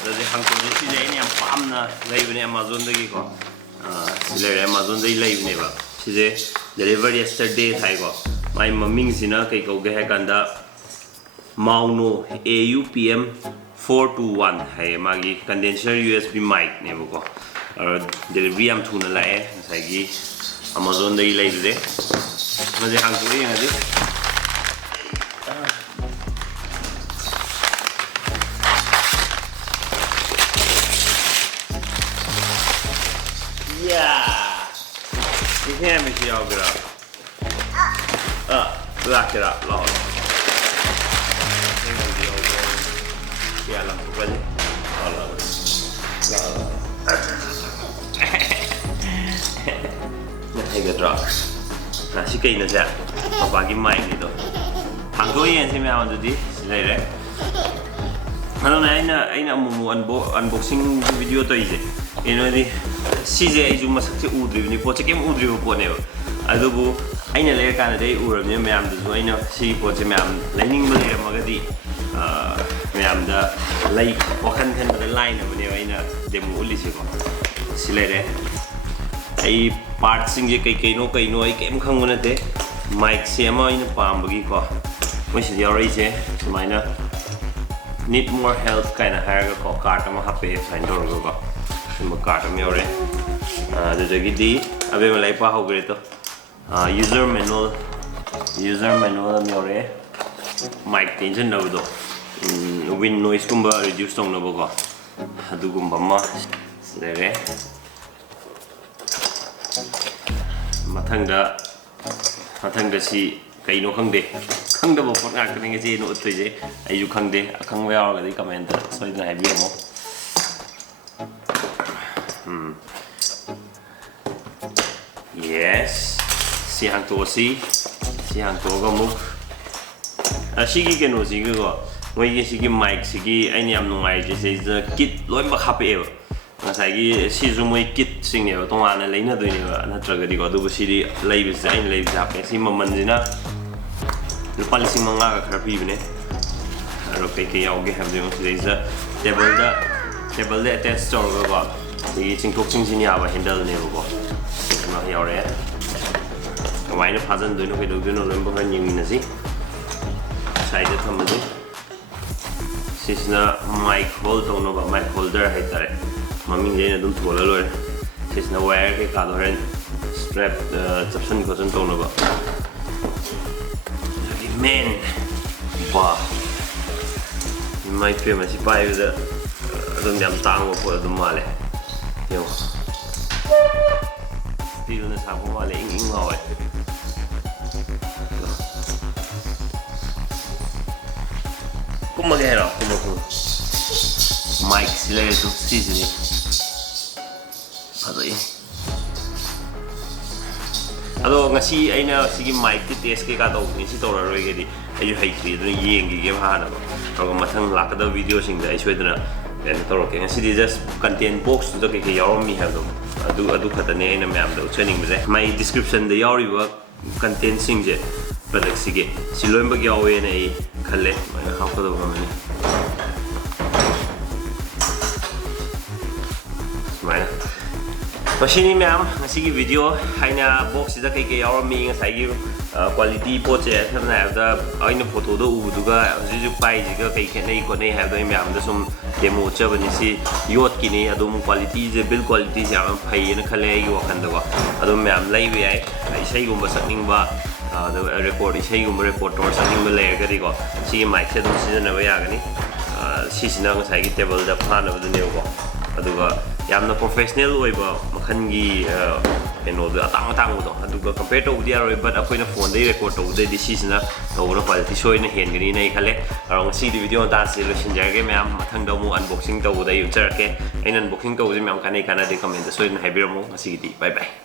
ꯑꯗꯨꯗꯤ ꯍꯥꯡꯇꯣꯛꯑꯁꯤ ꯁꯤꯁꯦ ꯑꯩꯅ ꯌꯥꯝ ꯄꯥꯝꯅ ꯂꯩꯕꯅꯦ ꯑꯦꯃꯥꯖꯣꯟꯗꯒꯤꯀꯣ ꯁꯤ ꯂꯩꯔꯦ ꯑꯦꯃꯥꯖꯣꯟꯗꯒꯤ ꯂꯩꯕꯅꯦꯕ ꯁꯤꯁꯦ ꯗꯦꯂꯤꯚꯔ ꯌꯦꯁꯇꯔꯗꯦ ꯊꯥꯏꯀꯣ ꯃꯥꯏ ꯃꯃꯤꯡꯁꯤꯅ ꯀꯩ ꯀꯧꯒꯦ ꯍꯥꯏ ꯀꯥꯟꯗ ꯃꯥꯎꯅꯣ AUPM 421 ꯍꯥꯏꯌꯦ ꯃꯥꯒꯤ ꯀꯟꯗꯦꯟꯁꯔ USB ꯃꯥꯏꯛꯅꯦꯕꯀꯣ ꯗꯦꯂꯤꯚꯔꯤ ꯌꯥꯝ ꯊꯨꯅ ꯂꯥꯛꯑꯦ ꯉꯁꯥꯏꯒꯤ ꯑꯦꯃꯥꯖꯣꯟꯗꯒꯤ ꯂꯩꯕꯁꯦ ꯃꯁꯤ ꯍꯥꯡꯇꯣꯛꯑ ꯌꯦꯡꯉꯗꯤ 이렇게 하면 시작이라 라케라 라오 Kaya lang po pala. Nakahigadra. Si kayo na siya. Mapaging mic nito. Hanggang yan si Meawan doon sila rin. Ano na ay na unboxing video to ije. Ino di size ay masak si udri ni po check yung udri po niyo. Adobo ay na layer kana day urab niya Meawan doon ay na si po si Meawan. Lining mo niya magadi. Meawan like wakan kan pada line na niya ay na demo uli siya ko. Sila rin. Ay parts yung kay no ay kaya mukha muna te mic siya mo ay na pambagi ko. May siya rin siya. Sumay na need more help kind of hire ko card mo happy sign door ko mo card mo ore do di abe malay pa ho greto user manual mo ore mic tension na do wind noise kumba reduce tong na ko adu kumba ma sere mathangda si kaino khangde khangdaba pot ngak tane nge no utoi je ayu khangde akhangwa yaw ga di comment soidna hai bi mo yes si hang to ga mu asigi ke no si go moi ge sigi mic sigi ai ni am nungai je se kit loi ma khape e ngasai gi si zu moi kit sing ne to ana leina doi ne na traga di go du si di leiba sai ai leiba ja pe si maman jina lupa lising mga kakarapi bine aro kay yaoge have yung sila table da attach store ko ba di chingtok chingsin ya ba handle ne ko na yaore kamay na phajan doino kay dog doino lembo kan yung na si side tham ji sisna mic hold no ba mic holder hay tare maming je na dum thola lore sisna wire ke ka doren strap chapsan ko jon to no ba Man, wow! My favorite si pai udah adong jam tango po adong male. Yo. Feel na sa ko male ing hawe. Kumagero, kumaku. Mic sila ito season. Adoy. Ado ngasi ay na sige mic ti test ke ka daw ni si tora roi ge di ayu hai tri do yeng gi ge ha na ba ro mathang lak da video sing da iswe da then toro ke ngasi di just content box do ke yaw mi ha do adu khata ne na myam da training me my description da yaw ri ba content sing je product sige si loim ba yaw we ne khalle ma ha ko do ba ne mai Machine ma'am, ngasigi video haina box ida kai kai yaw mi ngasai gi quality po che thana da aina photo do u duga ju pai ji ga kai khenai ko nei ha da ma'am da sum demo cha bani si yot ki ni adum quality je build quality ja am phai na khale gi wakan da wa adum ma'am lai bi ai sai gum ba sakning ba da record sai gum record or sakning ba layer ga di ko si mic se dum si na ba ya ga ni si sina ngasai gi table da phana ba da ne ko aduga yamna professional oiba makhangi eno da atang do aduga compare to dia roi but akoina phone dei record to de this na to na quality soina hen gani nei khale arong si video ta se lo shin jage ma'am mathang da mu unboxing to da user ke ain unboxing to je ma'am kanai kana de comment soina haibiramo ngasi di bye bye